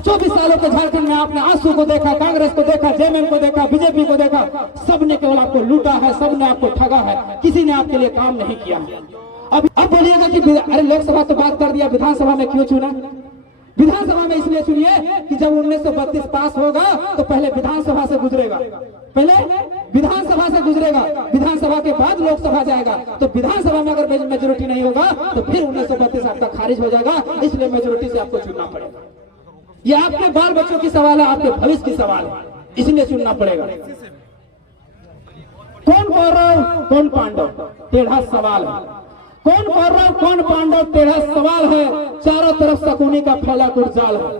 अब 24 सालों के झारखंड में आपने आंसू को देखा, कांग्रेस को देखा, जेएमएम को देखा, बीजेपी को देखा, सबने केवल आपको लूटा है, सबने आपको ठगा है, किसी ने आपके लिए काम नहीं किया है। अब बोलिएगा कि अरे लोकसभा तो बात कर दिया, विधानसभा में क्यों चुना? विधानसभा में इसलिए चुनिए कि जब 1932 पास होगा तो पहले विधानसभा से गुजरेगा, पहले विधानसभा से गुजरेगा, विधानसभा के बाद लोकसभा जाएगा। तो विधानसभा में अगर मेजोरिटी नहीं होगा तो फिर 1932 आपका खारिज हो जाएगा, इसलिए मेजोरिटी से आपको चुनना पड़ेगा। ये आपके बाल बच्चों की सवाल है, आपके भविष्य की सवाल है, इसलिए चुनना पड़ेगा। कौन कौरव कौन पांडव, टेढ़ा सवाल है। कौन कौरव कौन पांडव, टेढ़ा सवाल है। चारों तरफ शकुनी का फैला कुर्जाल है।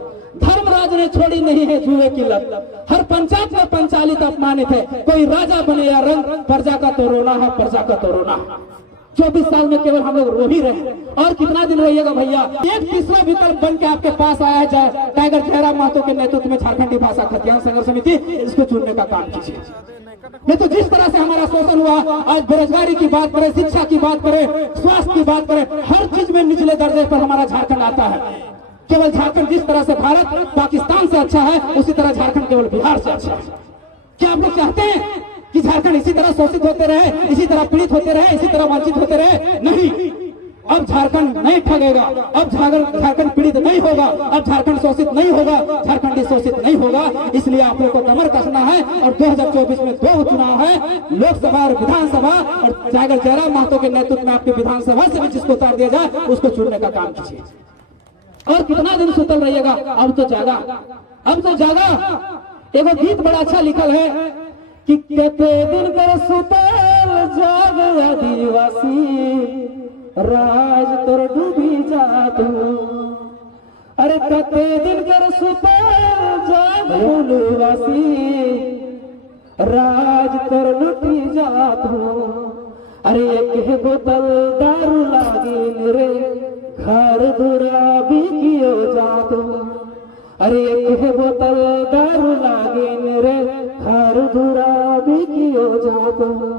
धर्मराज ने छोड़ी नहीं है जुए की लत, हर पंचायत में पंचालित अपमानित है। कोई राजा बने या रंग, प्रजा का तो रोना है, प्रजा का तो रोना है। 24 साल में केवल हम लोग रो ही रहे, और कितना दिन रहिएगा भैया? एक तीसरा विकल्प बन के आपके पास आया जाए, टाइगर जयराम महतो के नेतृत्व में झारखंडी भाषा खतियान संघर्ष समिति, इसको चुनने का काम कीजिए। नहीं तो जिस तरह से हमारा शोषण हुआ, आज बेरोजगारी की बात करें, शिक्षा की बात करें, स्वास्थ्य की बात करें, हर चीज में निचले दर्जे पर हमारा झारखंड आता है। केवल झारखंड जिस तरह से भारत पाकिस्तान से अच्छा है, उसी तरह झारखंड केवल बिहार से अच्छा है। क्या आप लोग चाहते हैं कि झारखंड इसी तरह शोषित होते रहे, इसी तरह पीड़ित होते रहे, इसी तरह वंचित होते रहे? नहीं, अब झारखंड नहीं ठगेगा, अब झारखंड पीड़ित नहीं होगा, अब झारखंड शोषित नहीं होगा, झारखंडी शोषित नहीं होगा। इसलिए आप लोग को कमर कसना है। और 2024 में 2 चुनाव है, लोकसभा और विधानसभा, और टाइगर जयराम महतो के नेतृत्व में आपकी विधानसभा से भी जिसको उतार दिया जाए उसको चुनने का काम कीजिए। और कितना दिन सुतल रहिएगा? अब तो जागा, अब तो जागा। एगो गीत बड़ा अच्छा लिखल है कि कते दिन कर सुतल जाग आदिवासी, राज तोर डूबी जात हो। अरे कते दिन कर सुतल जाग आदिवासी, राज तोर लुटी जात हो। अरे एक बोतल दारू लागी रे, घर दूरा भी कियो जात हो। अरे एक बोतल दारू लागी रे, घर दूरा भी कियो जात हो।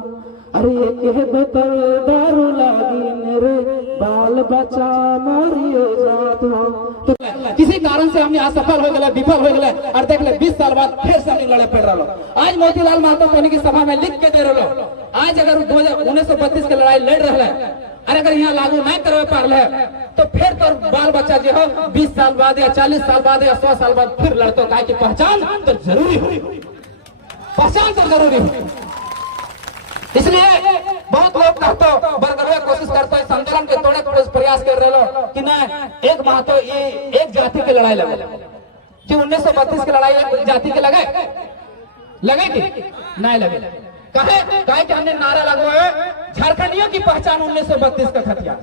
अरे एक बोतल दारू लागी रे, बाल बच्चा मरियो जात हो। तो किसी कारण से हमने असफल हो गए, विफल हो गए, और देख ले 20 साल बाद फिर से लड़े पड़ रहा। आज मोतीलाल महतो कहने की सभा में लिख के दे रहे, आज अगर 1932 की लड़ाई लड़ रहे हैं, अरे अगर यहाँ लागू नहीं करवा पा रहे तो फिर तो बाल बच्चा जो हो 20 साल बाद या 40 साल बाद या 100 साल बाद फिर लड़तो। काय की पहचान तो जरूरी हो, पहचान तो जरूरी हो। इसलिए बहुत लोग कहते बरगरवे कोशिश करते हैं, संतुलन के तोड़े प्रयास कर रहे हो कि ना एक महतो ये एक जाति की लड़ाई लगे, कि 1932 की लड़ाई जाति के लगेगी नहीं लगे। कहे कि हमने नारा लगवाया झारखंडियों की पहचान 1932 का खतियान,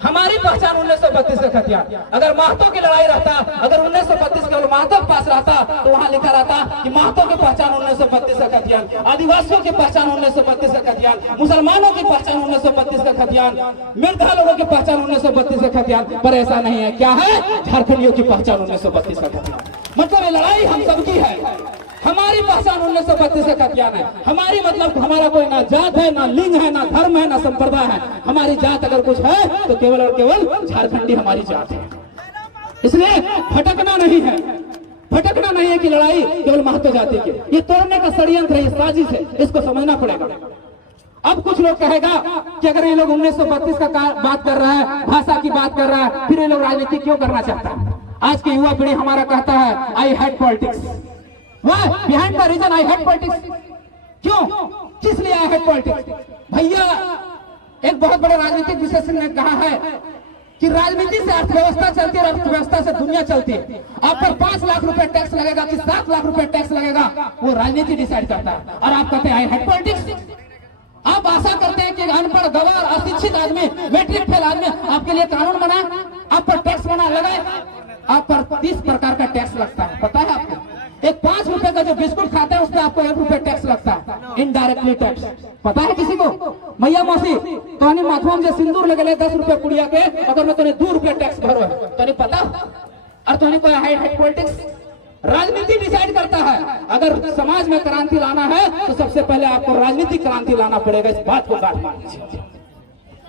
हमारी पहचान 1932 का खतियान। अगर महतो की लड़ाई रहता, अगर 1932 केवल महतो के पास रहता तो वहां लिखा रहता कि महतो की पहचान 1932 का खतियान, आदिवासियों की पहचान 1932 का खतियान, मुसलमानों की पहचान 1932 का खतियान, मिर्धा लोगों की पहचान 1932 का खतियान। पर ऐसा नहीं है। क्या है? झारखंडियों की पहचान 1932 का खतियान। मतलब ये लड़ाई हम सबकी है, हमारी पहचान 1932 का खतियान है। हमारी मतलब हमारा कोई ना जात है, ना लिंग है, ना धर्म है, ना संप्रदाय है। हमारी जात अगर कुछ है तो केवल और केवल झारखंडी हमारी जात है। इसलिए भटकना नहीं है, भटकना नहीं है कि लड़ाई केवल महतो जाति की। ये तोड़ने का षड्यंत्र है, साजिश है, इसको समझना पड़ेगा। अब कुछ लोग कहेगा कि अगर ये लोग 1932 का बात कर रहा है, भाषा की बात कर रहा है, फिर ये लोग राजनीति क्यों करना चाहता है? आज की युवा पीढ़ी हमारा कहता है I hate politics. Why? Behind the reason I hate politics. क्यों? किस लिए I hate politics? भैया, एक बहुत बड़े राजनीतिक विशेषज्ञ ने कहा है कि राजनीति से अर्थव्यवस्था चलती है, अर्थव्यवस्था से दुनिया चलती है। आप पर 5 लाख रुपए टैक्स लगेगा कि 7 लाख रुपए टैक्स लगेगा, वो राजनीति डिसाइड करता है। और आप कहते हैं I hate politics। आप आशा करते हैं कि अनपढ़, गवार, अशिक्षित आदमी, मैट्रिक फेल आदमी आपके लिए कानून बनाए, आप पर टैक्स बना लगाए। आप पर 30 प्रकार का टैक्स लगता है, पता है आपको? एक 5 रुपए का जो बिस्कुट खाता है उस पर आपको 1 रुपए टैक्स लगता है, इनडायरेक्टली टैक्स। पता है किसी को? भैया मौसी तो माथुआ में सिंदूर लगे 10 रुपए पुड़िया के, अगर मैं तुम्हें 2 रुपए टैक्स भरो है तो नहीं पता। और तो नहीं हाइट पॉलिटिक्स राजनीति डिसाइड करता है। अगर समाज में क्रांति लाना है तो सबसे पहले आपको राजनीतिक क्रांति लाना पड़ेगा। इस बात को गांठ मार लीजिए।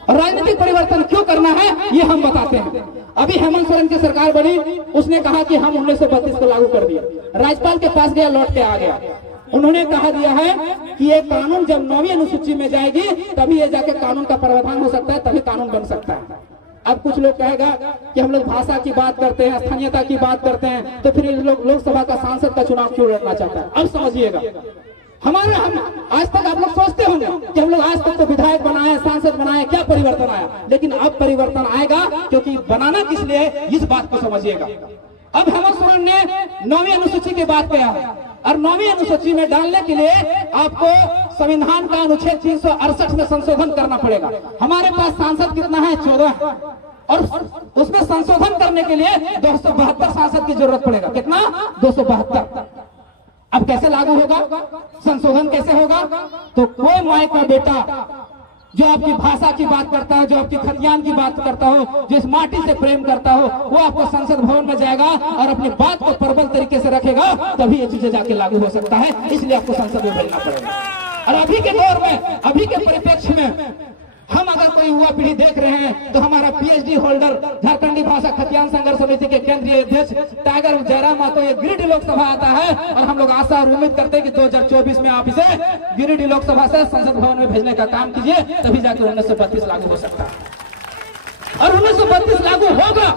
और राजनीतिक परिवर्तन क्यों करना है ये हम बताते हैं। अभी हेमंत सोरेन की सरकार बनी, उसने कहा कि हम 1932 को लागू कर दिया। राज्यपाल के पास गया, लौट के आ गया। उन्होंने कहा दिया है कि ये कानून जब 9वीं अनुसूची में जाएगी तभी ये जाके कानून का प्रावधान हो सकता है, तभी कानून बन सकता है। अब कुछ लोग कहेगा कि हम लोग भाषा की बात करते हैं, स्थानीयता की बात करते हैं, तो फिर लोग लोकसभा का सांसद का चुनाव क्यों लड़ना चाहता है। अब समझिएगा, हम आज तक आप लोग सोचते होंगे कि हम लोग आज तक तो विधायक बनाए, सांसद बनाए, क्या परिवर्तन आया, लेकिन अब परिवर्तन आएगा, क्योंकि बनाना किस लिए इस बात को समझिएगा। अब हेमंत सोरेन ने 9वीं अनुसूची की बात किया है और 9वीं अनुसूची में डालने के लिए आपको संविधान का अनुच्छेद 368 में संशोधन करना पड़ेगा। हमारे पास सांसद कितना है, 14, और उसमें संशोधन करने के लिए 272 सांसद की जरूरत पड़ेगा। कितना, 272। अब कैसे लागू होगा, संशोधन कैसे होगा? तो कोई माई का बेटा जो आपकी भाषा की बात करता है, जो आपकी खतियान की बात करता हो, जो इस माटी से प्रेम करता हो, वो आपको संसद भवन में जाएगा और अपनी बात को प्रबल तरीके से रखेगा, तभी ये चीजें जाके लागू हो सकता है। इसलिए आपको संसद में भेजना पड़ेगा। और अभी के दौर में, अभी के परिप्रेक्ष्य में हम अगर कोई युवा पीढ़ी देख रहे हैं तो हमारा पीएचडी होल्डर, झारखंडी भाषा खतियान संघर्ष समिति के केंद्रीय अध्यक्ष टाइगर जयराम महतो ये गिरिडीह लोकसभा आता है और हम लोग आशा और उम्मीद करते हैं कि 2024 में आप इसे गिरिडीह लोकसभा से संसद भवन में भेजने का काम कीजिए, तभी जाकर 1932 लागू हो सकता है। और 1932 लागू होगा,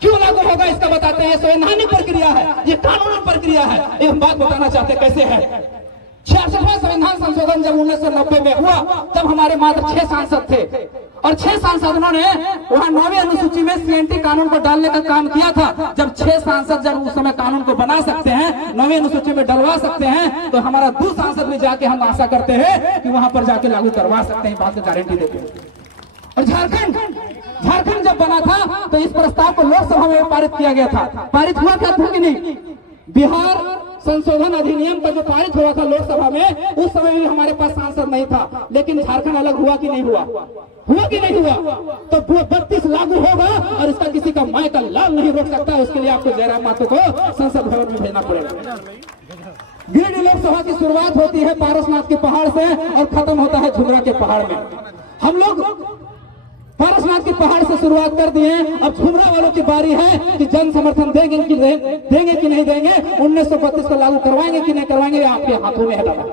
क्यों लागू होगा इसका बताते हैं। संवैधानिक प्रक्रिया है, ये कानूनी प्रक्रिया है, ये हम बात बताना चाहते हैं कैसे है। 66वां संविधान संशोधन जब 1990 में हुआ, तब हमारे मात्र 6 सांसद थे और 6 सांसदों ने वहां 9वीं अनुसूची में सीएनटी कानून को डालने का काम किया था। जब 6 सांसद जब उस समय कानून को बना सकते हैं, 9वीं अनुसूची में डलवा सकते हैं, तो हमारा 2 सांसद भी जाके हम आशा करते हैं कि वहां पर जाके लागू करवा सकते हैं, बात की गारंटी देते हैं। और झारखंड जब बना था तो इस प्रस्ताव को लोकसभा में पारित किया गया था। पारित हुआ था कि नहीं? बिहार संशोधन अधिनियम का जो पारित हुआ था लोकसभा में, उस समय भी हमारे पास सांसद नहीं था, लेकिन झारखंड अलग हुआ कि नहीं हुआ? हुआ कि नहीं हुआ? तो 32 लागू होगा और इसका किसी का माय का लाल नहीं रोक सकता। उसके लिए आपको जयराम महतो को संसद भवन में भेजना पड़ेगा। गिरिडीह लोकसभा की शुरुआत होती है पारसनाथ के पहाड़ से और खत्म होता है झुमरा के पहाड़ में। हम लोग पारसनाथ के पहाड़ से शुरुआत कर दिए, अब झुमरा वालों की बारी है कि जन समर्थन देंगे कि नहीं देंगे, 1932 को लागू करवाएंगे कि नहीं करवाएंगे, ये आपके हाथों में है दादा,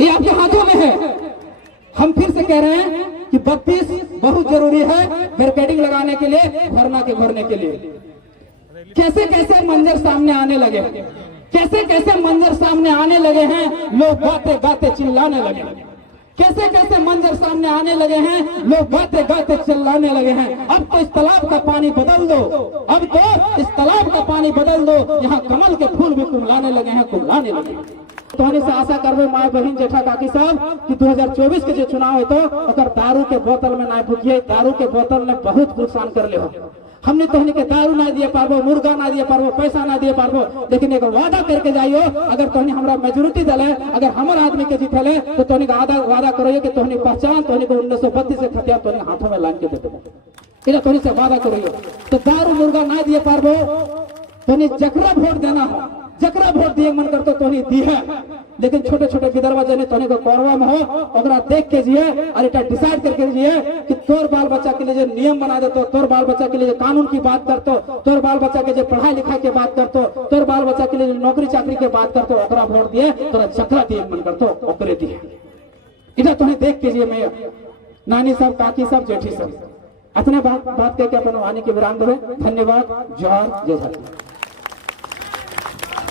ये आपके हाथों में है। हम फिर से कह रहे हैं कि 32 बहुत जरूरी है बैरिकेडिंग लगाने के लिए, धरना के भरने के लिए। कैसे कैसे मंजर सामने आने लगे, कैसे कैसे मंजर सामने आने लगे हैं, लोग गाते गाते चिल्लाने लगे। कैसे कैसे मंजर सामने आने लगे हैं, लोग गाते गाते चिल्लाने लगे हैं। अब तो इस तालाब का पानी बदल दो, अब तो इस तालाब का पानी बदल दो, यहाँ कमल के फूल भी कुमलाने लगे हैं, कुमलाने लगे। तो से आशा करबे माय बहन जेठा काकी साहब कि 2024 के जो चुनाव है तो अगर दारू के बोतल में ना भूखिए, दारू के बोतल ने बहुत नुकसान कर ले हो। हमने तो के दारू ना दिए पारबो, मुर्गा ना दिए पारबो, पैसा ना दिए पारबो, लेकिन एक वादा करके जाइयो, अगर तोहनी हमरा मेजोरिटी दले, अगर हमारे आदमी के जीतले तो तोहनी का आधा वादा करो कि तोहनी पहचान तोहनी को 1932 से खतियान तोहनी हाथों में लान के दे देबो, इधर तोहनी से वादा करो। तो दारू मुर्गा ना दिए पारबो, तोहनी जकरा वोट देना हो, जकरा वोट दिए मन करतो तोहनी दी है, लेकिन छोटे छोटे विदर्भ जने तोहनी को कोरवा में हो, ओकरा देख के जिए और एटा डिसाइड करके जिए कि तोर बाल बच्चा के लिए जो नियम बना देतो, तोर बाल बच्चा के लिए कानून की बात करतो, तोर बाल बच्चा के जो पढ़ाई लिखाई के बात करतो, तोर बाल बच्चा के लिए नौकरी चाकरी के बात करतो, ओकरा वोट दिए, तोरा जकरा दिए मन करतो ओकरे दिए। इधर तोहनी देख के जिए। मैं नानी सब, काकी सब, जेठी सब, अपने बात कह के अपन वाणी के विराम देवे। धन्यवाद। जय जय।